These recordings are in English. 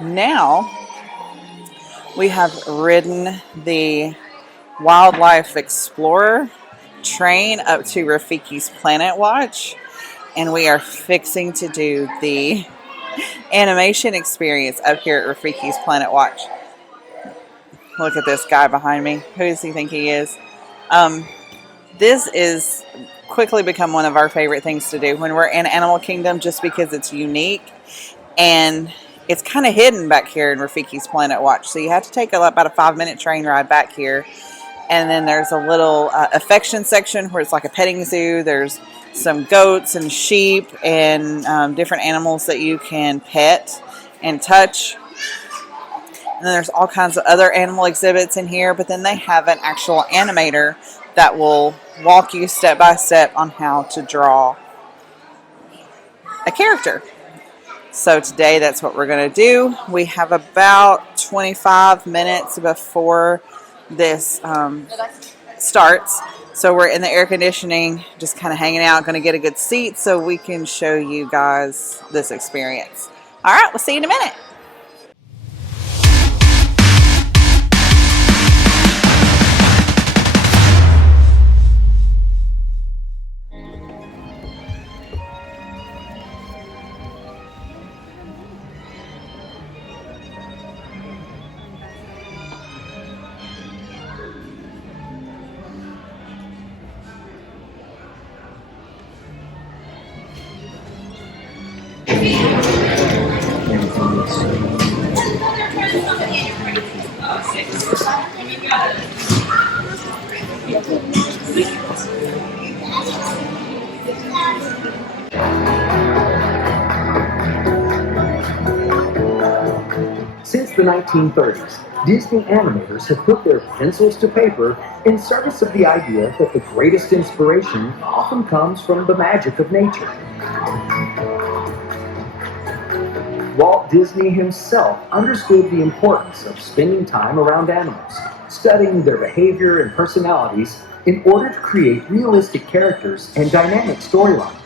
Now we have ridden the Wildlife Explorer train up to Rafiki's Planet Watch, and we are fixing to do the animation experience up here at Rafiki's Planet Watch. Look at this guy behind me. Who does he think he is? This is quickly become one of our favorite things to do when we're in Animal Kingdom, just because it's unique and it's kind of hidden back here in Rafiki's Planet Watch. So you have to take about a 5-minute train ride back here. And then there's a little affection section where it's like a petting zoo. There's some goats and sheep and different animals that you can pet and touch. And then there's all kinds of other animal exhibits in here. But then they have an actual animator that will walk you step by step on how to draw a character. So today that's what we're going to do. We have about 25 minutes before this starts. So we're in the air conditioning, just kind of hanging out, going to get a good seat so we can show you guys this experience. All right, we'll see you in a minute. Since the 1930s, Disney animators have put their pencils to paper in service of the idea that the greatest inspiration often comes from the magic of nature. Walt Disney himself understood the importance of spending time around animals, studying their behavior and personalities in order to create realistic characters and dynamic storylines.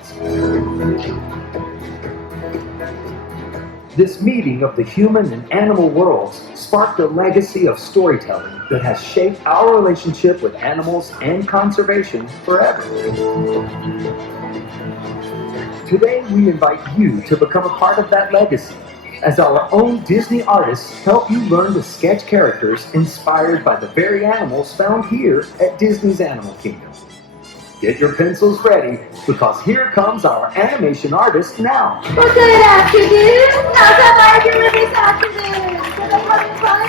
This meeting of the human and animal worlds sparked a legacy of storytelling that has shaped our relationship with animals and conservation forever. Today, we invite you to become a part of that legacy, as our own Disney artists help you learn to sketch characters inspired by the very animals found here at Disney's Animal Kingdom. Get your pencils ready, because here comes our animation artist now. Well, good afternoon. How's everybody doing this afternoon? Did everybody fun?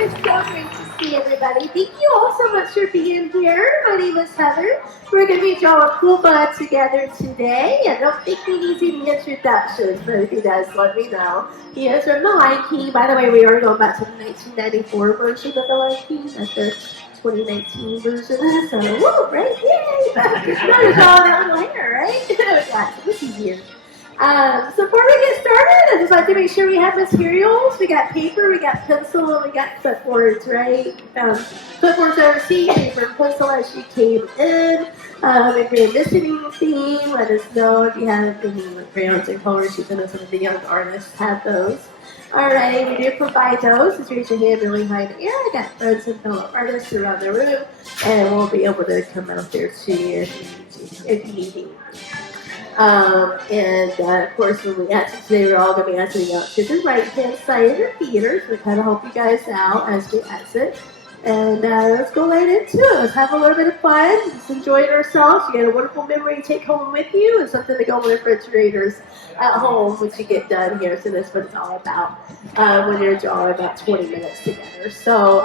It's so great to see everybody. Thank you all so much for being here. My name is Heather. We're going to be drawing Pumbaa together today. I don't think he needs any introductions, but if he does, let me know. He is from The Lion King. By the way, we are going back to the 1994 version of The Lion King. That's the 2019 version. So, woo, right? Yay! You're drawing that one later, right? Yeah, this is easier. So before we get started, I just like to make sure we have materials. We got paper, we got pencil, and we got clipboards, right? Clipboards are received, paper and pencil as you came in. If you're missing anything, let us know. If you have any crayons and colors, you can know some of the young artists have those. Alright, we do provide those. Just raise your hand really high in the air. I got friends and fellow artists around the room, and we'll be able to come out there to you if you need anything. Of course, when we exit today, we're all going to be exiting out to the right-hand side of the theater, so kind of help you guys out as we exit. And let's go right into it. Let's have a little bit of fun. Just enjoy ourselves. You get a wonderful memory to take home with you and something to go in the refrigerators at home once you get done here. So that's what it's all about when you're drawing about 20 minutes together. So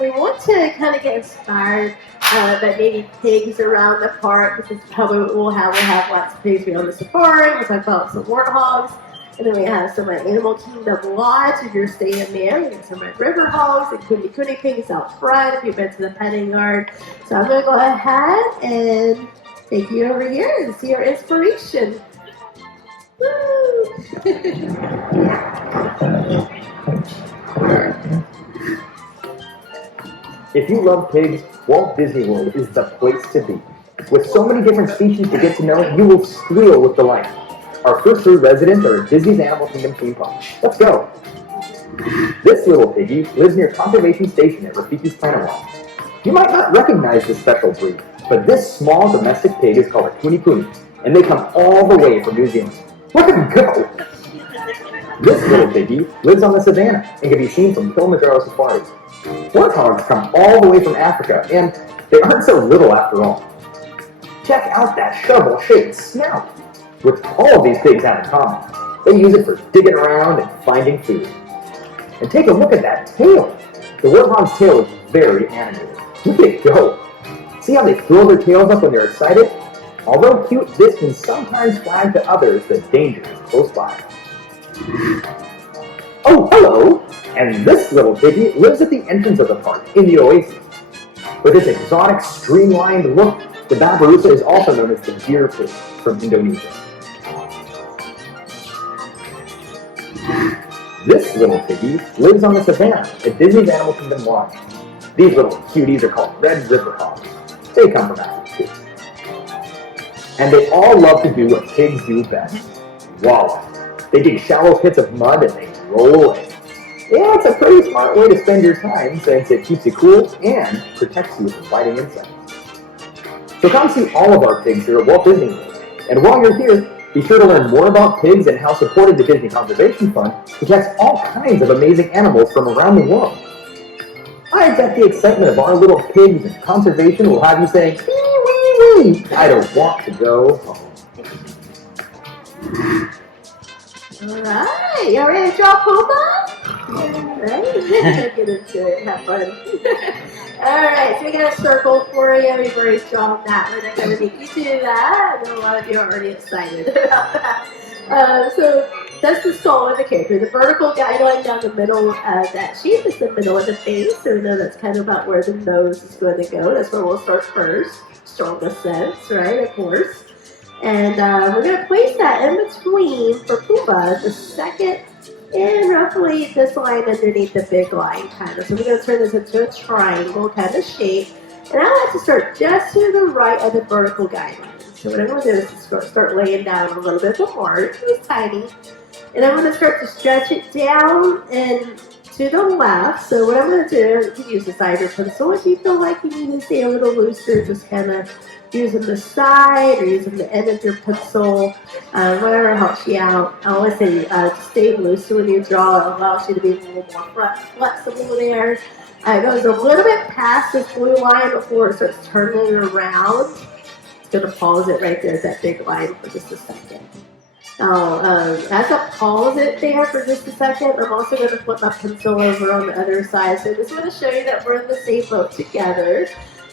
we want to kind of get inspired by maybe pigs around the park, because it's probably what we'll have. We'll have lots of pigs on the safari. We'll talk about some warthogs. And then we have some Animal Kingdom Lodge if you're staying there. We have some Red River hogs and Kuni pigs out front if you've been to the petting yard. So I'm going to go ahead and take you over here and see our inspiration. Woo! If you love pigs, Walt Disney World is the place to be. With so many different species to get to know, you will squeal with delight. Our first 3 residents are Disney's Animal Kingdom theme park. Let's go! This little piggy lives near Conservation Station at Rafiki's Planet Walk. You might not recognize this special breed, but this small domestic pig is called a Kuni Kuni, and they come all the way from New Zealand. Look at them go! This little piggy lives on the savannah and can be seen from Kilimanjaro safaris. Warthogs come all the way from Africa, and they aren't so little after all. Check out that shovel-shaped snout, which all of these pigs have in common. They use it for digging around and finding food. And take a look at that tail. The warthog's tail is very animated. Look at it go. See how they throw their tails up when they're excited? Although cute, this can sometimes flag to others that danger is close by. Oh, hello! And this little piggy lives at the entrance of the park, in the oasis. With its exotic, streamlined look, the Babirusa is also known as the deer pig from Indonesia. This little piggy lives on the savannah at Disney's Animal Kingdom Lodge. These little cuties are called red river hogs. They come from Africa too. And they all love to do what pigs do best. Walleye. They dig shallow pits of mud and they roll away. Yeah, it's a pretty smart way to spend your time since it keeps you cool and protects you from biting insects. So come see all of our pigs here at Walt Disney World. And while you're here, be sure to learn more about pigs and how supported the Disney Conservation Fund protects all kinds of amazing animals from around the world. I bet the excitement of our little pigs and conservation will have you saying, wee, wee, wee, I don't want to go home. Alright, y'all ready to draw Pumbaa? Alright, get into it, have fun. Alright, so we got a circle for you. We've already drawn that. We're not going to make you do that. I know a lot of you are already excited about that. So that's the skull of the character. The vertical guideline down the middle of that shape is the middle of the face. So we know that's kind of about where the nose is going to go. That's where we'll start first. Strongest sense, right? Of course. And we're going to place that in between for Pumbaa, the second, and roughly this line underneath the big line, kind of. So we're going to turn this into a triangle kind of shape. And I like to start just to the right of the vertical guideline. So what I'm going to do is start laying down a little bit more. It's tiny. And I'm going to start to stretch it down and to the left. So what I'm going to do, you can use the cider pencil if you feel like you need to stay a little looser, just kind of using the side or using the end of your pencil, whatever helps you out. I always say stay loose when you draw. It allows you to be a little more flexible there. It goes a little bit past this blue line before it starts turning around. It's going to pause it right there at that big line for just a second. Now, as I pause it there for just a second, I'm also going to flip my pencil over on the other side. So I just want to show you that we're in the same boat together.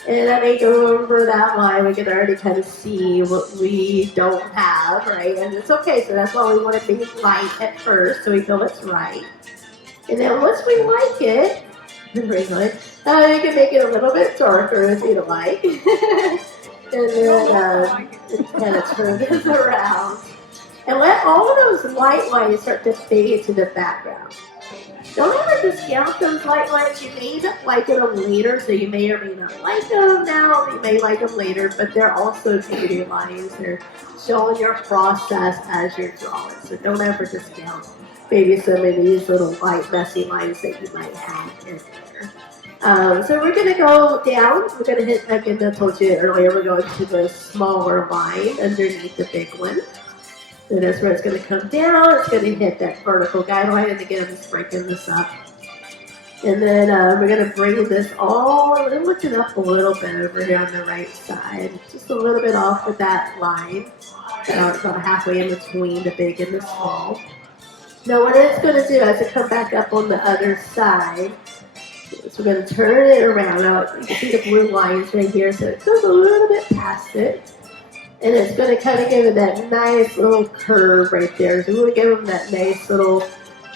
And I may go over that line. We can already kind of see what we don't have, right? And it's okay. So that's why we want to make it light at first, so we feel it's right. And then once we like it, you can make it a little bit darker if you like. And then it kind of turns this around. And let all of those light lines start to fade to the background. Don't ever discount those light lines. You may end up liking them later, so you may or may not like them now. You may like them later, but they're also beauty lines. They're showing your process as you're drawing. So don't ever discount maybe some of these little light, messy lines that you might have in there. So we're going to go down. We're going to hit, again, I told you earlier, we're going to the smaller line underneath the big one. So that's where it's going to come down. It's going to hit that vertical guideline. And again, I'm just breaking this up. And then we're going to bring this all, and lift it up a little bit over here on the right side. Just a little bit off of that line. About halfway in between the big and the small. Now what it's going to do is to come back up on the other side. So we're going to turn it around. Now you can see the blue lines right here. So it goes a little bit past it. And it's going to kind of give it that nice little curve right there. So we're going to give them that nice little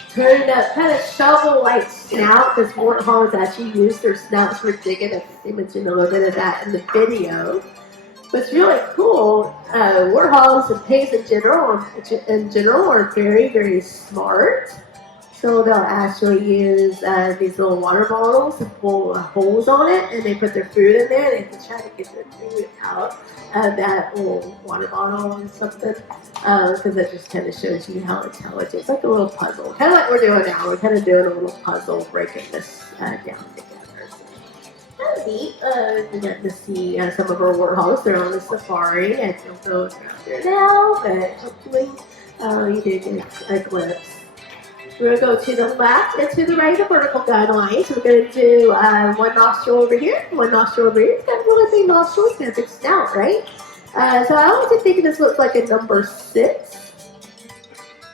turned up, kind of shovel-like snout, because warthogs actually use their snouts for digging. I mentioned a little bit of that in the video. What's really cool, warthogs and pigs in general are very, very smart. So they'll actually use these little water bottles and pull holes on it, and they put their food in there. They have to try to get their food out of that little water bottle or something, because that just kind of shows you how intelligent. It's like a little puzzle, kind of like we're doing now. We're kind of doing a little puzzle, breaking this down together. Kind of neat. We got to see some of our warthogs. They're on the safari. I don't know if they're out there now, but hopefully you did get a glimpse. We're going to go to the left and to the right of vertical guidelines. So we're going to do one nostril over here, one nostril over here. It's got a really big nostril. It's got a big snout, right? So I like to think this looks like a number 6.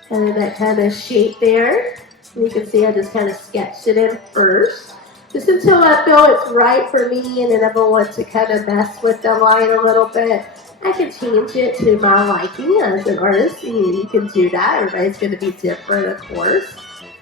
And that kind of shape there. And you can see I just kind of sketched it in first. Just until I feel it's right for me and then I want to kind of mess with the line a little bit. I can change it to my liking as an artist. You can do that. Everybody's going to be different, of course.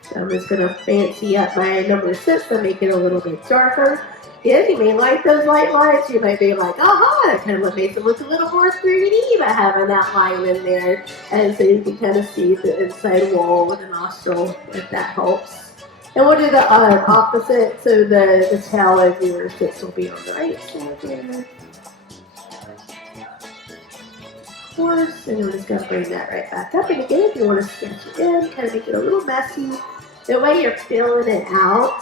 So I'm just going to fancy up my number 6 and make it a little bit darker. Yeah, you may like those light lines. You might be like, aha, that kind of makes it look a little more 3D by having that line in there. And so you can kind of see the inside wall with the nostril, if that helps. And we'll do the opposite. So the tail of your 6 will be on the right side. Course, and we're just going to bring that right back up. And again, if you want to sketch it in, kind of make it a little messy. The way you're filling it out,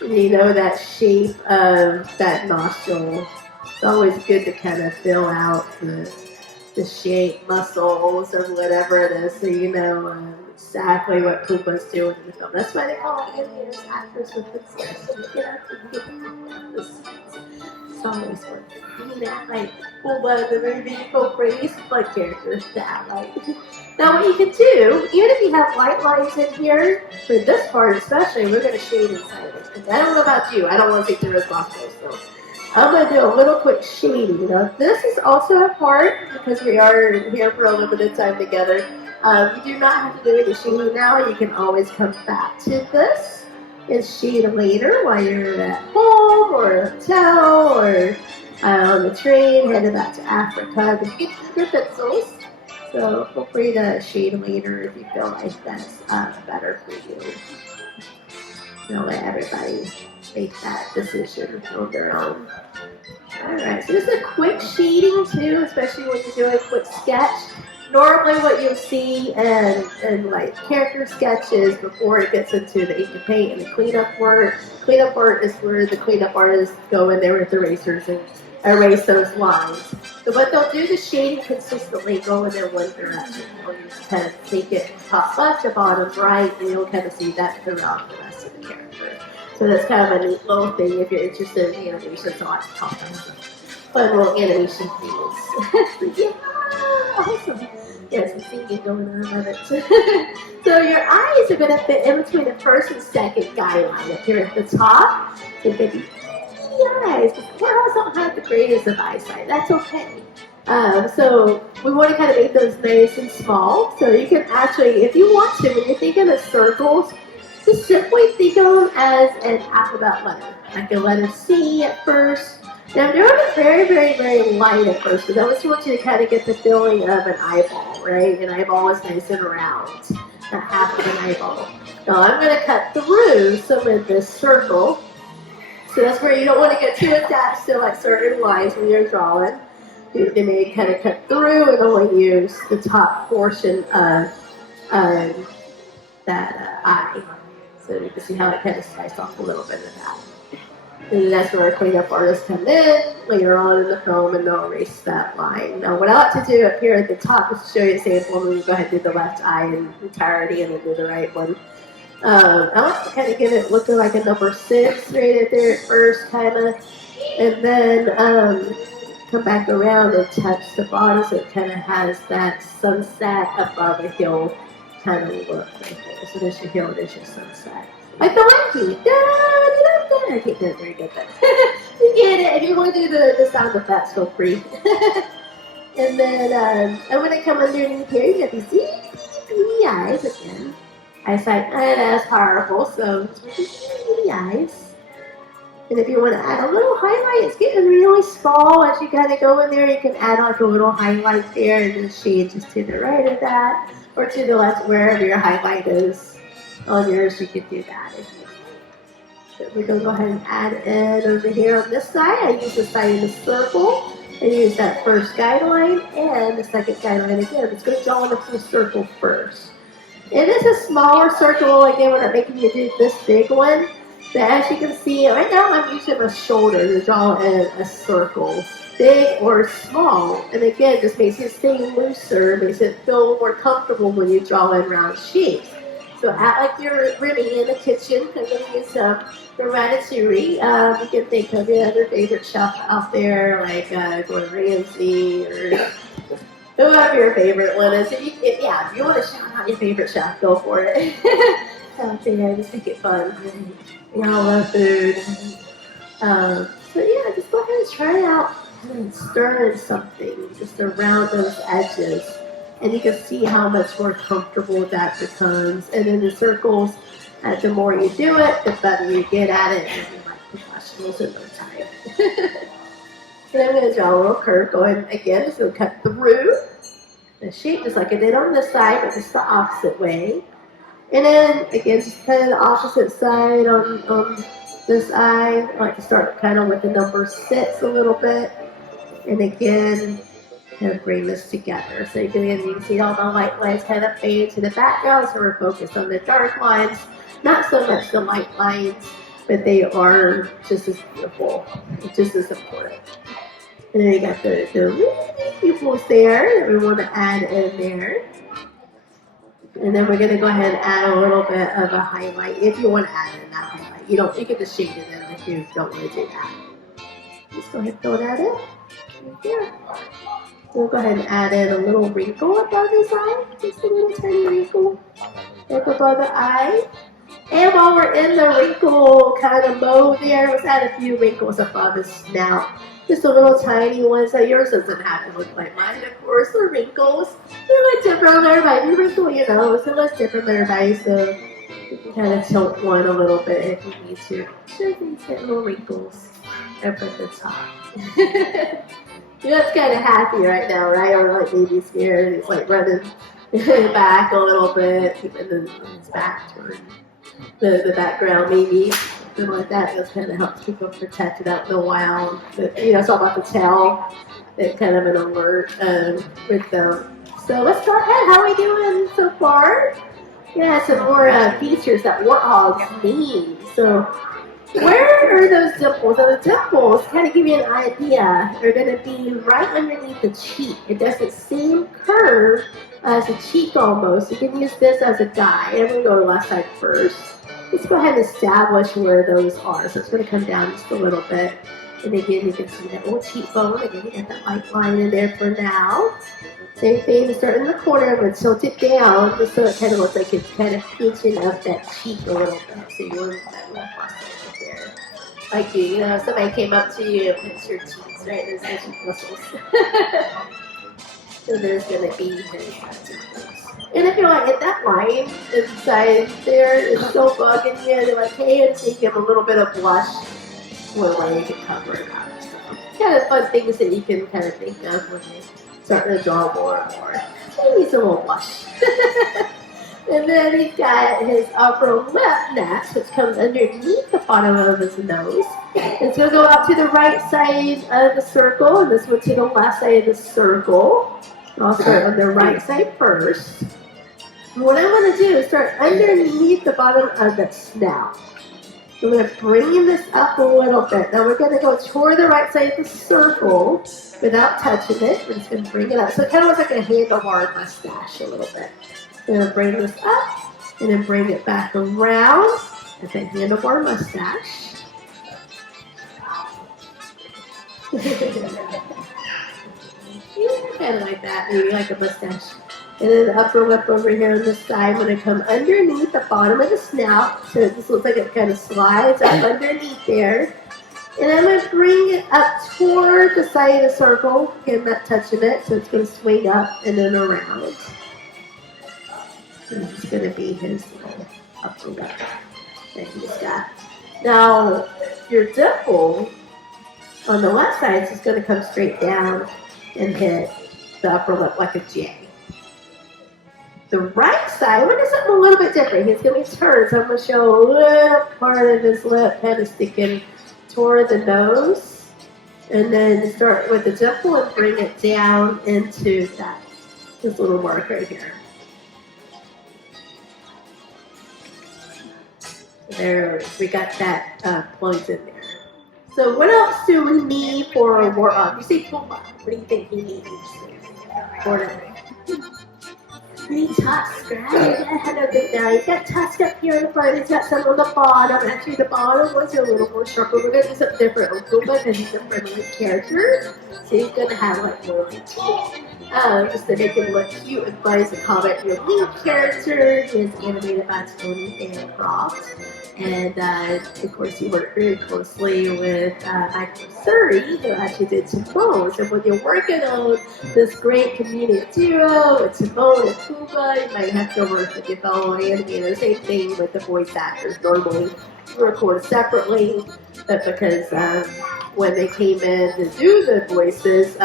you know, that shape of that nostril. It's always good to kind of fill out the shape, muscles, or whatever it is, so you know exactly what Koopa's doing in the film. That's why they call it animators, actors with the sense. You get up and you get the scenes. It's always fun. You need to act like Koopa, the very beautiful, pretty like characters to act like. Now what you can do, even if you have light lines in here, for this part especially, we're going to shade inside it. Because I don't know about you, I don't want to take the responsibility, so I'm going to do a little quick shading. Now this is also a part, because we are here for a limited time together. You do not have to do any shading now. You can always come back to this and shade later while you're at home or at a hotel or on the train headed back to Africa. You get your pencils. So feel free to shade later if you feel like that's better for you. I'll let everybody make that decision on their own. Alright, so just a quick shading too, especially when you're doing a quick sketch. Normally what you'll see in like character sketches before it gets into the ink and paint and the cleanup work. Cleanup work is where the cleanup artists go in there with erasers and erase those lines. So what they'll do, the shading consistently go in there one direction. Or you just kind of take it top left to bottom right, and you'll kind of see that throughout the rest of the character. So that's kind of a neat little thing if you're interested in animation. So I talk about some fun little animation things. Yeah, awesome. Yeah, some thinking going on, I love it. So your eyes are going to fit in between the first and second guideline. If you're at the top, they're going to be eyes, but cows don't have the greatest of eyesight. That's okay. So we want to kind of make those nice and small. So you can actually, if you want to, when you're thinking of circles, just simply think of them as an alphabet letter. Like a letter C at first. Now I'm doing it very, very, very light at first, because I just want you to kind of get the feeling of an eyeball, right? An eyeball is nice and round, not half of an eyeball. Now I'm going to cut through some of this circle. So that's where you don't want to get too attached to like certain lines when you're drawing. You may kind of cut through and only use the top portion of that eye. So you can see how it kind of sliced off a little bit of that. And that's where our cleanup artists come in later on in the film, and they'll erase that line. Now what I like to do up here at the top is to show you a sample, and we go ahead and do the left eye in entirety and then do the right one. I like to kind of give it looking like a number 6 right at there at first, kind of, and then come back around and touch the bottom so it kind of has that sunset above a hill kind of look right there. So there's your hill, there's your sunset. Like the monkey. I can't do it very good, but you get it. If you want to do the sound effects, feel free. And then I'm going to come underneath here. You got these beady eyes again. Eyesight not as powerful, so the eyes. And if you want to add a little highlight, it's getting really small. As you kind of go in there, you can add like a little highlight there and then shade just to the right of that, or to the left, wherever your highlight is. On yours, you could do that if you want. We're going to go ahead and add in over here on this side. I use the side of the circle. I use that first guideline and the second guideline again. It's going to draw in a full circle first. It is a smaller circle. Again, we're not making you do this big one. But as you can see, right now I'm using my shoulder to draw in a circle, big or small. And again, this makes it stay looser, makes it feel more comfortable when you draw in round shapes. So act like you're rimming in the kitchen. I'm going to use the ratatouille. You can think of your other favorite chef out there, like Gordon Ramsay or whoever your favorite one is. If you want to shout out your favorite chef, go for it. Out there, just make it fun. We all love food. So yeah, just go ahead and try it out and stir in something just around those edges. And you can see how much more comfortable that becomes. And then the circles, the more you do it, the better you get at it. And you're like professionals in no time. So I'm going to draw a little curve going again. Just going to cut through the shape just like I did on this side, but just the opposite way. And then again, just kind of the opposite side on this eye. I like to start kind of with the number 6 a little bit. And again, kind of bring this together. So you can see all the light lines kind of fade to the background. So we're focused on the dark lines, not so much the light lines, but they are just as beautiful, just as important. And then you got the pupils there that we want to add in there. And then we're going to go ahead and add a little bit of a highlight if you want to add in that highlight. You can just shade it in if you don't want to do that. Just go ahead and throw that in. Right there. We'll go ahead and add in a little wrinkle above his eye. Just a little tiny wrinkle up above the eye. And while we're in the wrinkle kind of mode there, let's add a few wrinkles above his snout. Just a little tiny ones. So yours doesn't have to look like mine, of course. The wrinkles, they look different on everybody. You wrinkle your nose, it looks different on everybody. So you can kind of tilt one a little bit if you need to. Just these little wrinkles up at the top. That's kind of happy right now, right? Or like maybe scared. He's like running back a little bit, keeping his back toward the background, maybe. Something like that. Just kind of helps keep them protected out in the wild. But, it's all about the tail. It's kind of an alert with them. So let's go ahead. How are we doing so far? Yeah, some more features that warthogs need. So where are those dimples? So the dimples, kind of give you an idea, they're going to be right underneath the cheek. It does the same curve as a cheek almost. You can use this as a guide. I'm going to go to the left side first. Let's go ahead and establish where those are. So it's going to come down just a little bit. And again, you can see that little cheekbone. Again, you got that light line in there for now. Same thing, start in the corner, but tilt it down just so it kind of looks like it's kind of pinching up that cheek a little bit. So you want that little muscle there. Like somebody came up to you and pinched your cheeks, right? There's those muscles. So there's going to be his. And if you're like, at that line inside there is so bugging you, they're like, hey, and so you give a little bit of blush. One way you can cover it up. Kind of fun things that you can kind of think of when you're starting to draw more and more. He needs a little blush. And then he's got his upper lip next, which comes underneath the bottom of his nose. It's going to go out to the right side of the circle, and this one to the left side of the circle. I'll start on the right side first. What I'm going to do is start underneath the bottom of the snout. I'm going to bring this up a little bit. Now we're going to go toward the right side of the circle without touching it. We're just going to bring it up. So it kind of looks like a handlebar mustache a little bit. I'm going to bring this up and then bring it back around at the handlebar mustache. Yeah, kind of like that, maybe like a mustache. And then the upper lip over here on this side, I'm going to come underneath the bottom of the snout. So this looks like it kind of slides up underneath there. And I'm going to bring it up toward the side of the circle. Again, not touching it, so it's going to swing up and then around. And it's going to be his little upper lip that he's got. Now, your dimple on the left side is just going to come straight down and hit the upper lip like a J. the right side, we're going to do something a little bit different. He's going to be turned, so I'm going to show a little part of his lip kind of sticking toward the nose. And then start with the dimple and bring it down into this little mark right here. There, we got that plugged in there. So what else do we need for a warm-up? You say Puma. What do you think he needs? We need tusk, right? I don't think that. He's got tusk up here in the front. He's got some on the bottom. Actually, the bottom ones are a little more sharper. We're going to do something different on Puma because he's a friendly character. So he's going to have like more teeth. Just to make him look cute and fun as a comic relief character. He is animated by Tony Bancroft. And of course, he worked very closely with Michael Surrey, who actually did Timon. So when you're working on this great comedic duo with Timon and Pumbaa, you might have to work with your fellow animator. Same thing with the voice actors. Normally, we record separately, but because when they came in to do the voices,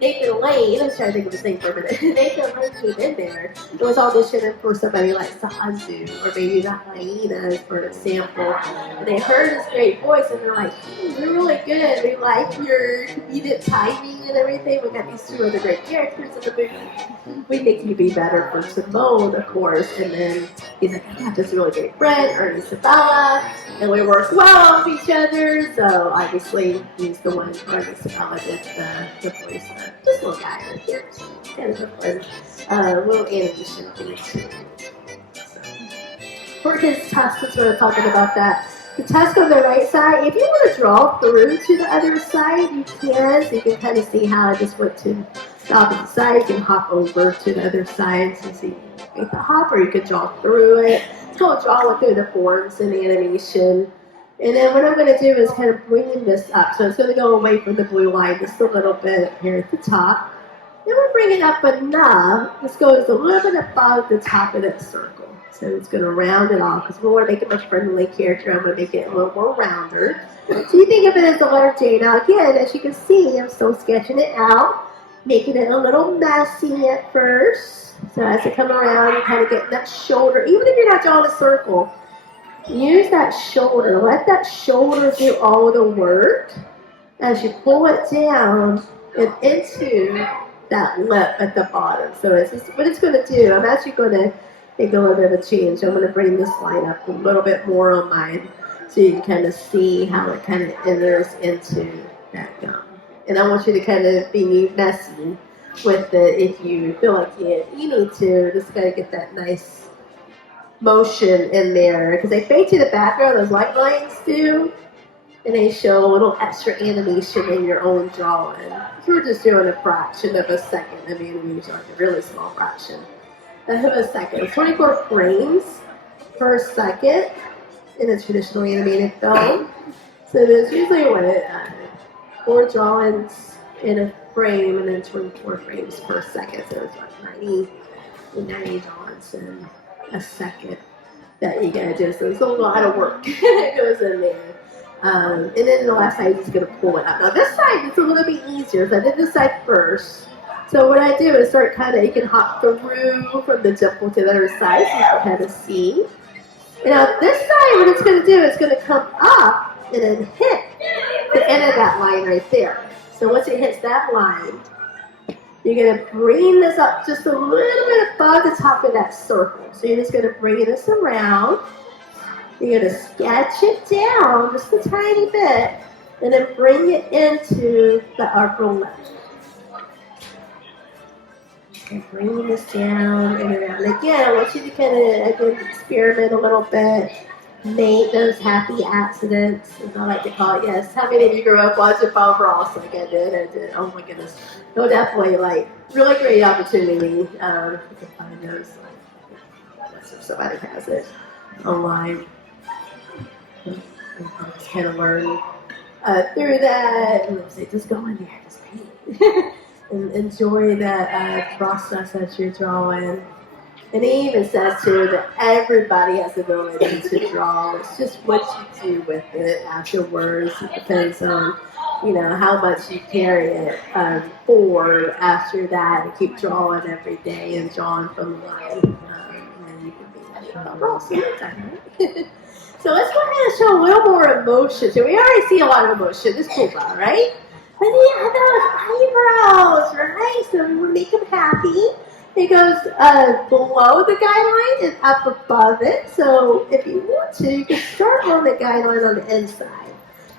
Nathan Lane, I was trying to think of his name for a minute. Nathan Lane came in there and was auditioning for somebody like Sahazu or maybe the Hyenas for example. And they heard his great voice and they're like, you're really good. We like your comedic timing and everything. We got these two other great characters in the movie. We think you'd be better for Timon, of course. And then he's like, I got this really great friend, Ernie Sabella, and we work well off each other. So obviously he's the one Ernie Sabella did the voice of. This little guy right here. Kind of a fun little animation thing too. For his tusk, that's what I'm talking about that. The tusk on the right side, if you want to draw through to the other side, you can. So you can kind of see how I just went to the opposite side. You can hop over to the other side. So you make the hop, or you could draw through it. It's called drawing through the forms in animation. And then what I'm going to do is kind of bring this up. So it's going to go away from the blue line just a little bit here at the top. Then we'll bring it up enough. This goes a little bit above the top of that circle. So it's going to round it off because we want to make it a friendly character. I'm going to make it a little more rounder. So you think of it as the letter J. Now again, as you can see, I'm still sketching it out, making it a little messy at first. So as I come around, you kind of get that shoulder. Even if you're not drawing a circle, use that shoulder. Let that shoulder do all the work as you pull it down and into that lip at the bottom. So it's just, what it's going to do, I'm actually going to make a little bit of a change. I'm going to bring this line up a little bit more on mine so you can kind of see how it kind of enters into that gum. And I want you to kind of be messy with it if you feel like you need to. Just got to get that nice motion in there because they fade to the background, those light lines do, and they show a little extra animation in your own drawing. If you were just doing a fraction of a second, I mean, usually like a really small fraction of a second. 24 frames per second in a traditional animated film. So there's usually 4 drawings in a frame and then 24 frames per second. So it's like 90 drawings in a second that you gotta do. So there's a lot of work that goes in there. And then the last side, you're just gonna pull it out. Now this side, it's a little bit easier. So I did this side first. So what I do is start kind of, you can hop through from the dimple to the other side so you can kind of see. And now this side, what it's gonna do, it's gonna come up and then hit the end of that line right there. So once it hits that line, you're going to bring this up just a little bit above the top of that circle. So you're just going to bring this around. You're going to sketch it down just a tiny bit and then bring it into the upper lip. And bring this down and around. Again, I want you to kind of experiment a little bit. Make those happy accidents, as I like to call it. Yes, how many of you grew up watching Bob Ross like I did? Oh my goodness. No, definitely, like, really great opportunity. You can find those, if somebody has it online. Just kind of learn through that, and say, just go in there, just paint. And enjoy that process that you're drawing. And he even says, too, that everybody has the ability to draw. It's just what you do with it afterwards. It depends on how much you carry it forward after that and keep drawing every day and drawing from the line. And you can be overall time. So let's go ahead and show a little more emotion. So we already see a lot of emotion. This cool guy, right? But then you have those eyebrows, right? So we want to make them happy. It goes below the guideline and up above it. So if you want to, you can start on the guideline on the inside.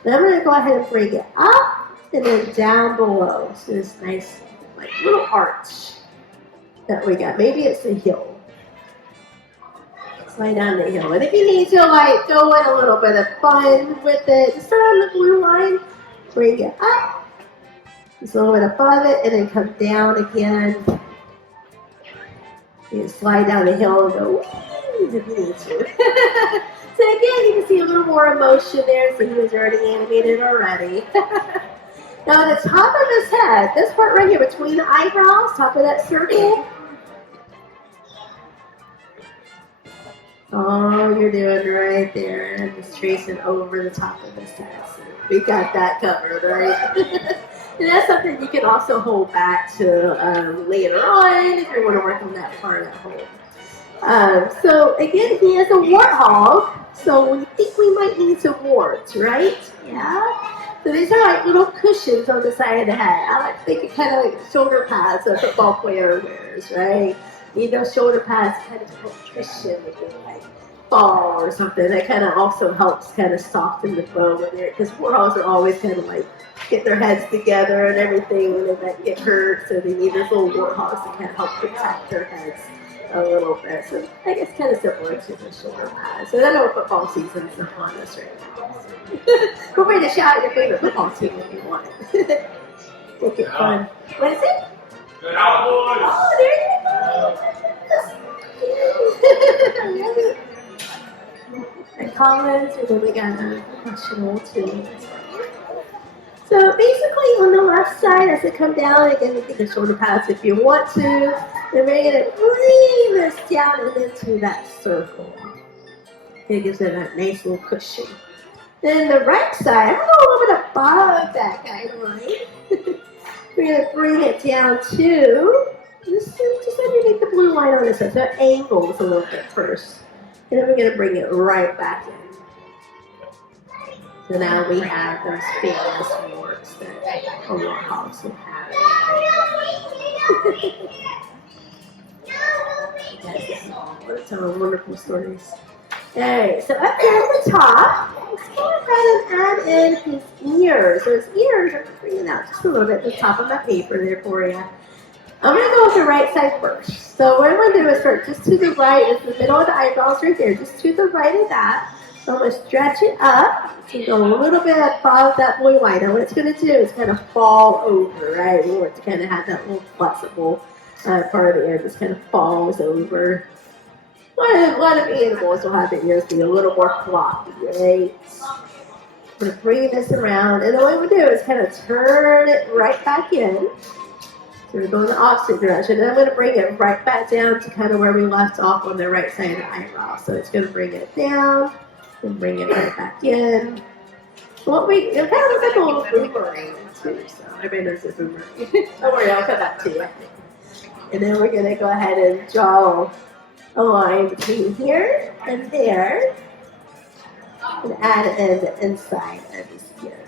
Then I'm going to go ahead and bring it up and then down below. So this nice little arch that we got. Maybe it's the heel. Slide down the hill. And if you need to throw in a little bit of fun with it, just start on the blue line, bring it up, just a little bit above it, and then come down again. You slide down the hill and go if you need to. So again, you can see a little more emotion there. So he was already animated already. Now the top of his head, this part right here between the eyebrows, top of that circle. Oh, you're doing right there. And just tracing over the top of his head. So we got that covered, right? And that's something you can also hold back to later on if you want to work on that part at home. So again, he is a warthog. So we think we might need some warts, right? Yeah. So these are little cushions on the side of the head. I like to think of kind of like shoulder pads a football player wears, right? You need those shoulder pads kind of help cushion if you fall or something. That kind of also helps kind of soften the bone in there, because warthogs are always kind of get their heads together and everything when they might get hurt. So they need those little warthogs to kind of help protect their heads a little bit. So I guess kind of similar to the shoulder pads. So I know football season's upon us right now. So feel free to shout out your favorite football team if you want. Make it fun. What is it? Good Cowboys! Oh, there you go. And comments, and then we got a professional too. So basically on the left side, as it come down, again, you can shoulder pads if you want to. Then we're going to bring this down and into that circle. It gives it a nice little cushion. Then the right side, I'm going to go a little bit above that guideline. We're going to bring it down to just underneath the blue line on this side. So it angles a little bit first. And then we're going to bring it right back in. So now we have those famous warts that a warthog will have. That's some wonderful stories. Alright, so up there at the top, let's go ahead and add in his ears. So his ears are bringing out just a little bit at the top of my paper there for you. I'm going to go with the right side first. So what I'm going to do is start just to the right. It's the middle of the eyebrows right there. Just to the right of that. So I'm going to stretch it up to go a little bit above that blue line. And what it's going to do is kind of fall over, right? We want to kind of have that little flexible part of the ear just kind of falls over. A lot of animals will have the ears be a little more floppy, right? I'm going to bring this around. And then what we do is kind of turn it right back in. So we're going the opposite direction. And I'm going to bring it right back down to kind of where we left off on the right side of the eyebrow. So it's going to bring it down and bring it right back in. It kind of looks like a little boomerang too. So everybody knows a boomerang. Don't worry, I'll come back to you. And then we're going to go ahead and draw a line between here and there. And add in the inside of his ear.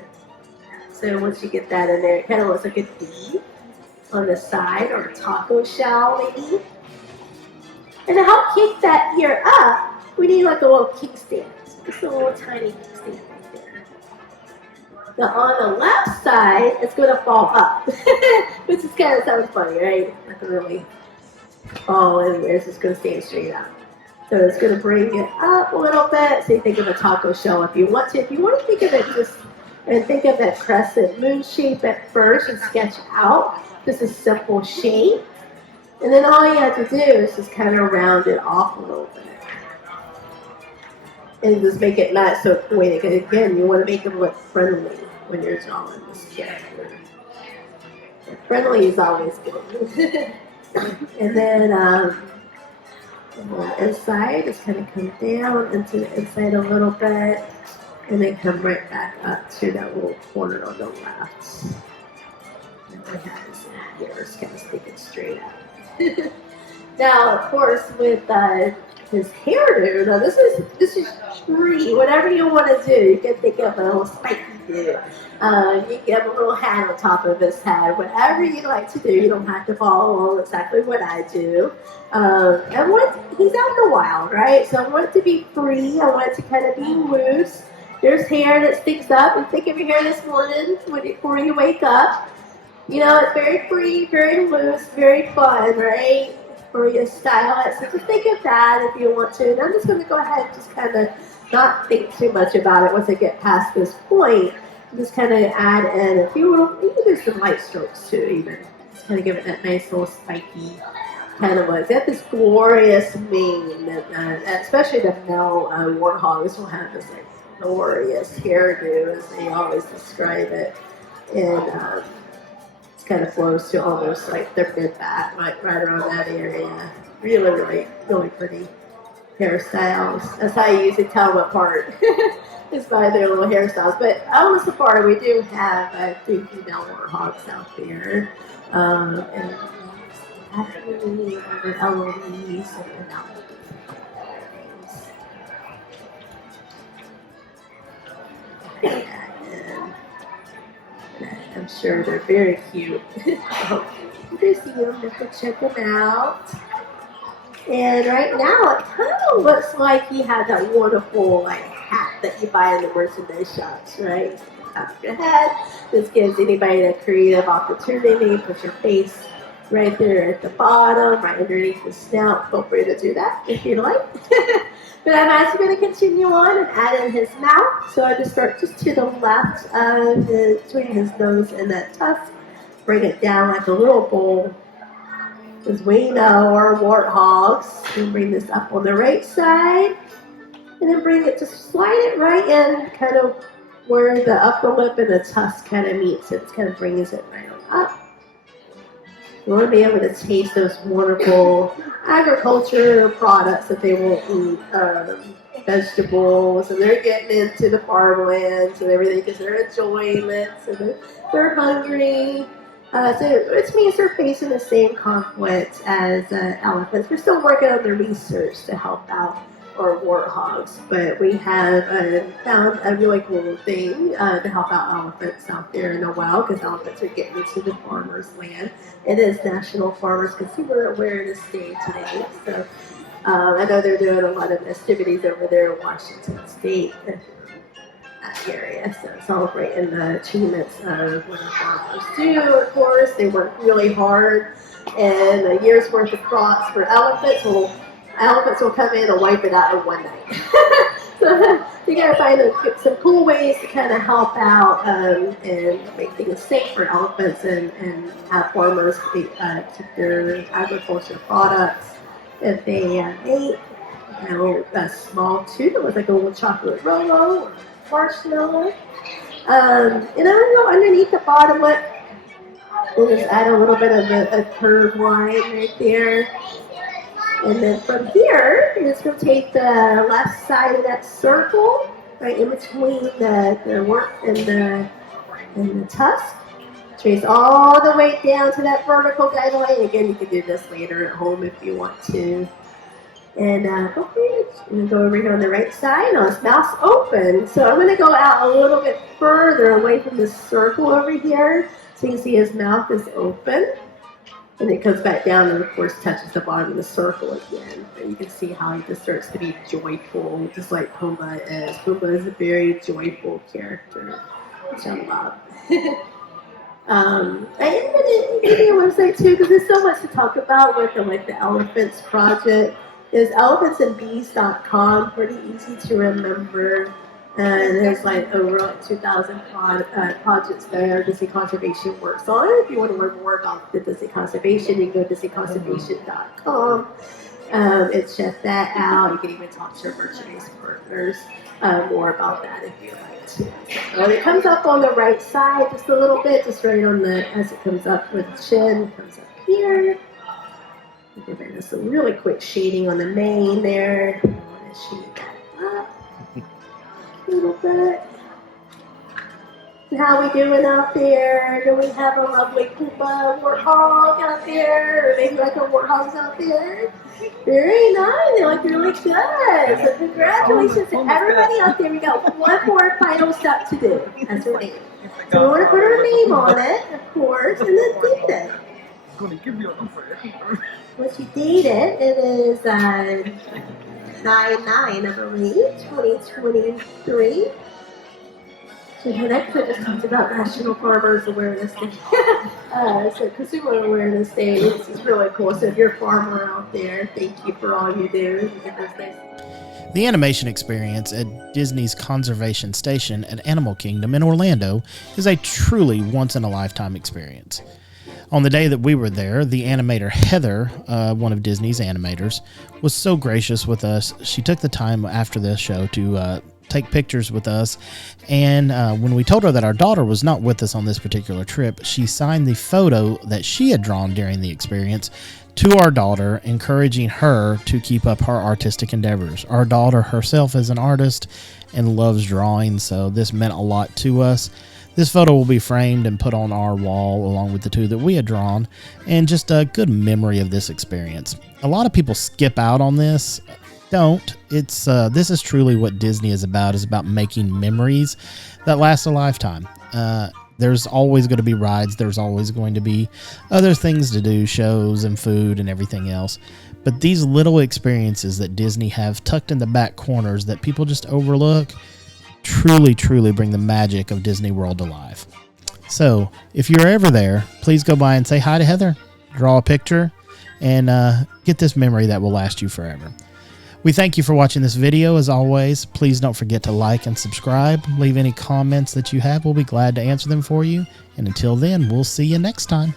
So once you get that in there, it kind of looks like a D on the side, or a taco shell maybe. And to help kick that ear up, we need like a little kickstand. Just a little tiny kickstand right there. Now on the left side, it's going to fall up. Which is kind of sounds funny, right? Not really fall anywhere, it's just going to stand straight up. So it's going to bring it up a little bit. So you think of a taco shell if you want to. If you want to think of it just, and think of that crescent moon shape at first and sketch out just a simple shape. And then all you have to do is just kind of round it off a little bit. And just make it not so poetic. Because again, you want to make them look friendly when you're drawing this character. And friendly is always good. And then on the inside, just kind of come down into the inside a little bit. And then come right back up to that little corner on the left. And my hat is in here, it's kind of sticking straight out. Now, of course, with his hairdo, now this is free. Whatever you want to do, you can think of a little spiky do. You can have a little hat on top of his head. Whatever you like to do, you don't have to follow along exactly what I do. He's out in the wild, right? So I want it to be free. I want it to kind of be loose. There's hair that sticks up. You think of your hair this morning before you wake up. You know, it's very free, very loose, very fun, right? For you to style it. So just think of that if you want to. And I'm just going to go ahead and just kind of not think too much about it once I get past this point. Just kind of add in a few little, you can do some light strokes too, even. Just kind of give it that nice little spiky kind of look. It's got this glorious mane, especially the male warthogs will have this like glorious hairdo, as they always describe it. And kind of flows to almost like their mid back, right around that area. Really, really, really pretty hairstyles. That's how you usually tell them apart. Is by their little hairstyles. But on the safari, we do have 3 female warthogs out there. And actually, under Eloise and I'm sure they're very cute. You can see them, you can check them out. And right now, it kind of looks like he has that wonderful like hat that you buy in the merchandise shops, right? Top of your head. This gives anybody a creative opportunity. Put your face right there at the bottom, right underneath the snout. Feel free to do that if you like. But I'm actually going to continue on and add in his mouth. So I just start just to the left between his nose and that tusk. Bring it down like a little bowl. As we know, our warthogs. And bring this up on the right side. And then bring it, just slide it right in, kind of where the upper lip and the tusk kind of meets. It kind of brings it right on up. You want to be able to taste those wonderful agriculture products that they will eat, vegetables, and they're getting into the farmlands and everything because they're enjoying it, so they're hungry. Which means they're facing the same conflicts as elephants. We're still working on the research to help out our warthogs, but we have found a really cool thing to help out elephants out there in the wild, because elephants are getting into the farmers' land. It is National Farmers Consumer Awareness Day today, so I know they're doing a lot of festivities over there in Washington State, that area, so celebrating the achievements of what the farmers do. Of course, they work really hard, and a year's worth of crops for elephants will come in and wipe it out in one night. So you gotta find some cool ways to kind of help out and make things safe for elephants and have farmers keep their agriculture products if they make a small tube with like a little chocolate Rolo or marshmallow. And then we'll go underneath the bottom lip. We'll just add a little bit of a curved line right there. And then from here, you're just going to take the left side of that circle, right in between the work and the tusk. Trace all the way down to that vertical guideline. Again, you can do this later at home if you want to. And go over here on the right side. Now his mouth's open, so I'm going to go out a little bit further away from the circle over here. So you can see his mouth is open. And it comes back down and, of course, touches the bottom of the circle again. And you can see how he just starts to be joyful, just like Pumbaa is. Pumbaa is a very joyful character, which I love. I am going to give you a website, too, because there's so much to talk about with the Elephants Project. It's elephantsandbees.com, pretty easy to remember. And there's like over 2,000 projects there Disney Conservation works on. If you want to learn more about the Disney Conservation, you can go to disneyconservation.com and check that out. You can even talk to your merchandise partners more about that if you like to. So it comes up on the right side just a little bit, just right on as it comes up with the chin, it comes up here. Give it just a really quick shading on the mane there. I want to shade that up. little bit. How we doing out there? Do we have a lovely Koopa warthog out there? Or maybe like a warthog's out there? Very nice. They look really good. So congratulations to everybody out there. We got one more final step to do. That's her name. So we want to put her name on it, of course, and then date it. Once you date it, it is 9/9, I believe, 2023. So next we just talked about National Farmers Awareness Day. So Consumer Awareness Day. This is really cool. So if you're a farmer out there, thank you for all you do to get those days. The animation experience at Disney's Conservation Station at Animal Kingdom in Orlando is a truly once-in-a-lifetime experience. On the day that we were there, the animator Heather, one of Disney's animators, was so gracious with us. She took the time after the show to take pictures with us, and when we told her that our daughter was not with us on this particular trip, she signed the photo that she had drawn during the experience to our daughter, encouraging her to keep up her artistic endeavors. Our daughter herself is an artist and loves drawing, so this meant a lot to us. This photo will be framed and put on our wall along with the two that we had drawn, and just a good memory of this experience. A lot of people skip out on this. Don't. It's this is truly what Disney is about making memories that last a lifetime. There's always going to be rides. There's always going to be other things to do, shows and food and everything else. But these little experiences that Disney have tucked in the back corners that people just overlook truly, truly bring the magic of Disney World alive. So if you're ever there, please go by and say hi to Heather, draw a picture, and get this memory that will last you forever. We thank you for watching this video. As always, please don't forget to like and subscribe. Leave any comments that you have. We'll be glad to answer them for you. And until then, we'll see you next time.